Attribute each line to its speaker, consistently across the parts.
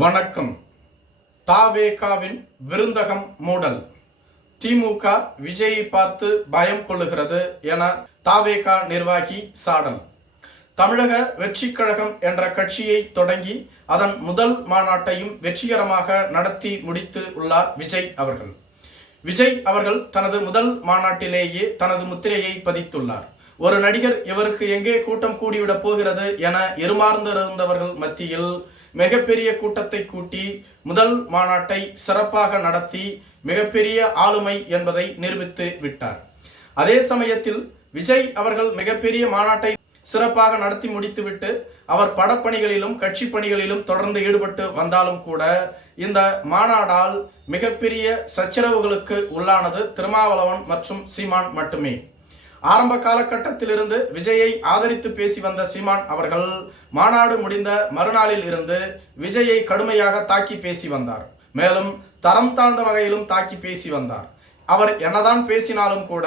Speaker 1: வணக்கம். தாவேகாவின் விருந்தகம் மூடல். திமுக விஜயை பார்த்து பயம் கொள்ளுகிறது என தாவேகா நிர்வாகி சாடல். தமிழக வெற்றி கழகம் என்ற கட்சியை தொடங்கி அதன் முதல் மாநாட்டையும் வெற்றிகரமாக நடத்தி முடித்து உள்ளார் விஜய் அவர்கள். விஜய் அவர்கள் தனது முதல் மாநாட்டிலேயே தனது முத்திரையை பதித்துள்ளார். ஒரு நடிகர் இவருக்கு எங்கே கூட்டம் கூடிவிடப் போகிறது என இருமார்ந்திருந்தவர்கள் மத்தியில் மிகப்பெரிய கூட்டத்தை கூட்டி முதல் மாநாட்டை சிறப்பாக நடத்தி மிகப்பெரிய ஆளுமை என்பதை நிரூபித்து விட்டார். அதே சமயத்தில் விஜய் அவர்கள் மிகப்பெரிய மாநாட்டை சிறப்பாக நடத்தி முடித்துவிட்டு அவர் படப்பணிகளிலும் கட்சி பணிகளிலும் தொடர்ந்து ஈடுபட்டு வந்தாலும் கூட இந்த மாநாடால் மிகப்பெரிய சச்சரவுகளுக்கு உள்ளானது திருமாவளவன் மற்றும் சீமான் மட்டுமே. ஆரம்ப காலகட்டத்திலிருந்து விஜயை ஆதரித்து பேசி வந்த சீமான் அவர்கள் மாநாடு முடிந்த மறுநாளில் இருந்து விஜயை கடுமையாக தாக்கி பேசி வந்தார். மேலும் தரம் தாழ்ந்த வகையிலும் தாக்கி பேசி வந்தார். அவர் என்னதான் பேசினாலும் கூட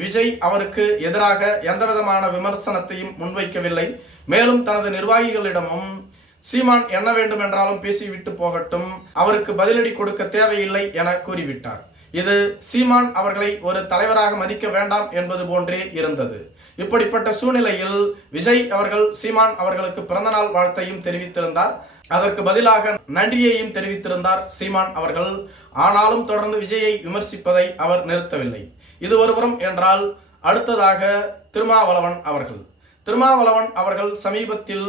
Speaker 1: விஜய் அவருக்கு எதிராக எந்தவிதமான விமர்சனத்தையும் முன்வைக்கவில்லை. மேலும் தனது நிர்வாகிகளிடமும் சீமான் என்ன வேண்டும் என்றாலும் பேசிவிட்டு போகட்டும் அவருக்கு பதிலடி கொடுக்க தேவையில்லை என கூறிவிட்டார். இது சீமான் அவர்களை ஒரு தலைவராக மதிக்க வேண்டாம் என்பது போன்றே இருந்தது. இப்படிப்பட்ட சூழ்நிலையில் விஜய் அவர்கள் சீமான் அவர்களுக்கு பிறந்தநாள் வாழ்த்தையும் தெரிவித்திருந்தார். அதற்கு பதிலாக நன்றியையும் தெரிவித்திருந்தார் சீமான் அவர்கள். ஆனாலும் தொடர்ந்து விஜயை விமர்சிப்பதை அவர் நிறுத்தவில்லை. இது ஒருபுறம் என்றால் அடுத்ததாக திருமாவளவன் அவர்கள். திருமாவளவன் அவர்கள் சமீபத்தில்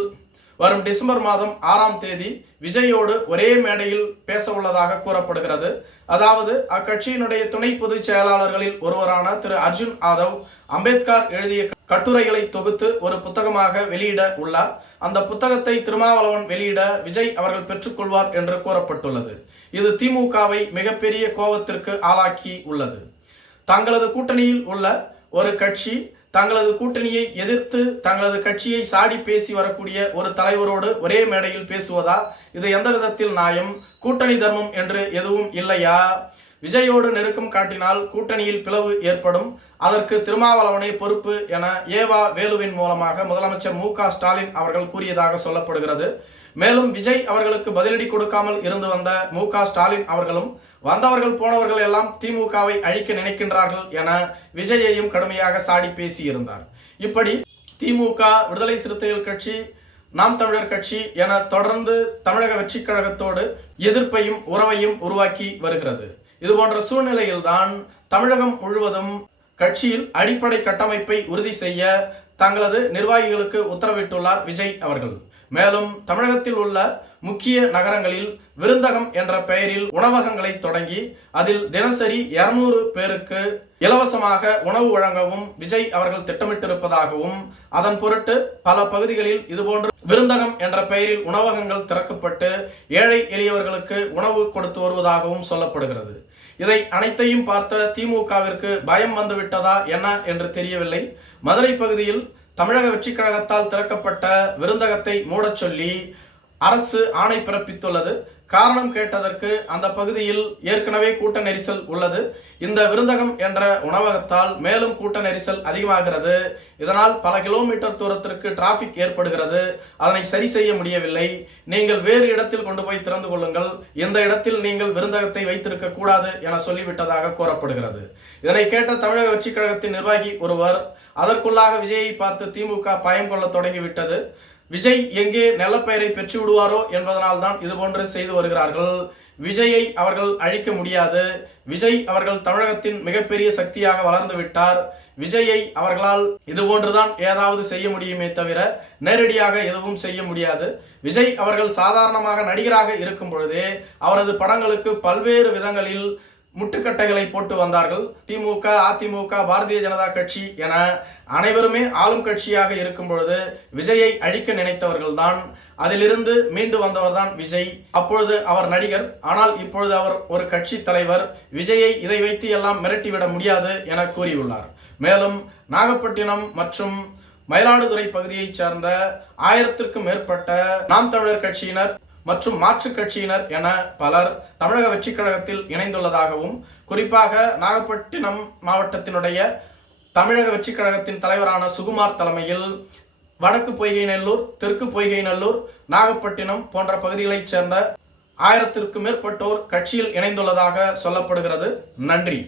Speaker 1: வரும் டிசம்பர் மாதம் ஆறாம் தேதி விஜயோடு ஒரே மேடையில் பேச உள்ளதாக கூறப்படுகிறது. அதாவது அக்கட்சியினுடைய துணை பொதுச் செயலாளர்களில் ஒருவரான திரு அர்ஜுன் ஆதவ் அம்பேத்கர் எழுதிய கட்டுரைகளை தொகுத்து ஒரு புத்தகமாக வெளியிட உள்ளார். அந்த புத்தகத்தை திருமாவளவன் வெளியிட விஜய் அவர்கள் பெற்றுக்கொள்வார் என்று கூறப்பட்டுள்ளது. இது திமுகவை மிகப்பெரிய கோபத்திற்கு ஆளாக்கி உள்ளது. தங்களது கூட்டணியில் உள்ள ஒரு கட்சி தங்களது கூட்டணியை எதிர்த்து தங்களது கட்சியை சாடி பேசி வரக்கூடிய ஒரு தலைவரோடு ஒரே மேடையில் பேசுவதா? இது எந்த விதத்தில் நியாயம்? கூட்டணி தர்மம் என்று எதுவும் இல்லையா? விஜயோடு நெருக்கம் காட்டினால் கூட்டணியில் பிளவு ஏற்படும். அதற்கு திருமாவளவனே பொறுப்பு என ஏவா வேலுவின் மூலமாக முதலமைச்சர் மு ஸ்டாலின் அவர்கள் கூறியதாக சொல்லப்படுகிறது. மேலும் விஜய் அவர்களுக்கு பதிலடி கொடுக்காமல் இருந்து வந்த மு ஸ்டாலின் அவர்களும் வந்தவர்கள் போனவர்கள் எல்லாம் திமுகவை அழிக்க நினைக்கின்றார்கள் என விஜயையும் கடுமையாக சாடி பேசியிருந்தார். இப்படி திமுக விடுதலை சிறுத்தைகள் கட்சி நாம் தமிழர் கட்சி என தொடர்ந்து தமிழக வெற்றிக் கழகத்தோடு எதிர்ப்பையும் உறவையும் உருவாக்கி வருகிறது. இது போன்ற சூழ்நிலையில்தான் தமிழகம் முழுவதும் கட்சியில் அடிப்படை கட்டமைப்பை உறுதி செய்ய தங்களது நிர்வாகிகளுக்கு உத்தரவிட்டுள்ளார் விஜய் அவர்கள். மேலும் தமிழகத்தில் உள்ள முக்கிய நகரங்களில் விருந்தகம் என்ற பெயரில் உணவகங்களை தொடங்கி அதில் தினசரி இருநூறு பேருக்கு இலவசமாக உணவு வழங்கவும் விஜய் அவர்கள் திட்டமிட்டிருப்பதாகவும் அதன் பொருட்டு பல பகுதிகளில் இதுபோன்று விருந்தகம் என்ற பெயரில் உணவகங்கள் திறக்கப்பட்டு ஏழை எளியவர்களுக்கு உணவு கொடுத்து வருவதாகவும் சொல்லப்படுகிறது. இதை அனைத்தையும் பார்த்த திமுகவிற்கு பயம் வந்துவிட்டதா என்ன என்று தெரியவில்லை. மதுரை பகுதியில் தமிழக வெற்றி கழகத்தால் திறக்கப்பட்ட விருந்தகத்தை மூடச் சொல்லி அரசு ஆணை பிறப்பித்துள்ளது. காரணம் கேட்டதற்கு அந்த பகுதியில் ஏற்கனவே கூட்ட நெரிசல் உள்ளது. இந்த விருந்தகம் என்ற உணவகத்தால் மேலும் கூட்ட நெரிசல் அதிகமாகிறது. இதனால் பல கிலோமீட்டர் தூரத்திற்கு டிராஃபிக் ஏற்படுகிறது. அதனை சரி செய்ய முடியவில்லை. நீங்கள் வேறு இடத்தில் கொண்டு போய் திறந்து கொள்ளுங்கள். இந்த இடத்தில் நீங்கள் விருந்தகத்தை வைத்திருக்க கூடாது என சொல்லிவிட்டதாக கூறப்படுகிறது. இதனை கேட்ட தமிழக வெற்றிக் கழகத்தின் நிர்வாகி ஒருவர் அதற்குள்ளாக விஜயை பார்த்து திமுக பயம் கொள்ள தொடங்கிவிட்டது. விஜய் எங்கே நிலப்பெயரை பெற்று விடுவாரோ என்பதனால் தான் இது போன்று செய்து வருகிறார்கள். விஜயை அவர்கள் அழிக்க முடியாது. விஜய் அவர்கள் தமிழகத்தின் மிகப்பெரிய சக்தியாக வளர்ந்து விட்டார். விஜயை அவர்களால் இது போன்றுதான் ஏதாவது செய்ய முடியுமே தவிர நேரடியாக எதுவும் செய்ய முடியாது. விஜய் அவர்கள் சாதாரணமாக நடிகராக இருக்கும் பொழுதே அவரது படங்களுக்கு பல்வேறு விதங்களில் முட்டுக்கட்டைகளை போட்டு வந்தார்கள். திமுக அதிமுக பாரதிய ஜனதா கட்சி என அனைவருமே ஆளும் கட்சியாக இருக்கும் பொழுது விஜயை அழிக்க நினைத்தவர்கள் தான் அதிலிருந்து மீண்டு வந்தவர்தான் விஜய். அப்பொழுது அவர் நடிகர். ஆனால் இப்பொழுது அவர் ஒரு கட்சி தலைவர். விஜயை இதை வைத்து எல்லாம் மிரட்டிவிட முடியாது என கூறியுள்ளார். மேலும் நாகப்பட்டினம் மற்றும் மயிலாடுதுறை பகுதியைச் சேர்ந்த ஆயிரத்திற்கும் மேற்பட்ட நாம் தமிழர் கட்சியினர் மற்றும் மாற்றுக் கட்சியினர் என பலர் தமிழக வெற்றிக் கழகத்தில் இணைந்துள்ளதாகவும் குறிப்பாக நாகப்பட்டினம் மாவட்டத்தினுடைய தமிழக வெற்றிக் கழகத்தின் தலைவரான சுகுமார் தலைமையில் வடக்கு பொய்கை நெல்லூர் தெற்கு பொய்கை நல்லூர் நாகப்பட்டினம் போன்ற பகுதிகளைச் சேர்ந்த ஆயிரத்திற்கும் மேற்பட்டோர் கட்சியில் இணைந்துள்ளதாக சொல்லப்படுகிறது. நன்றி.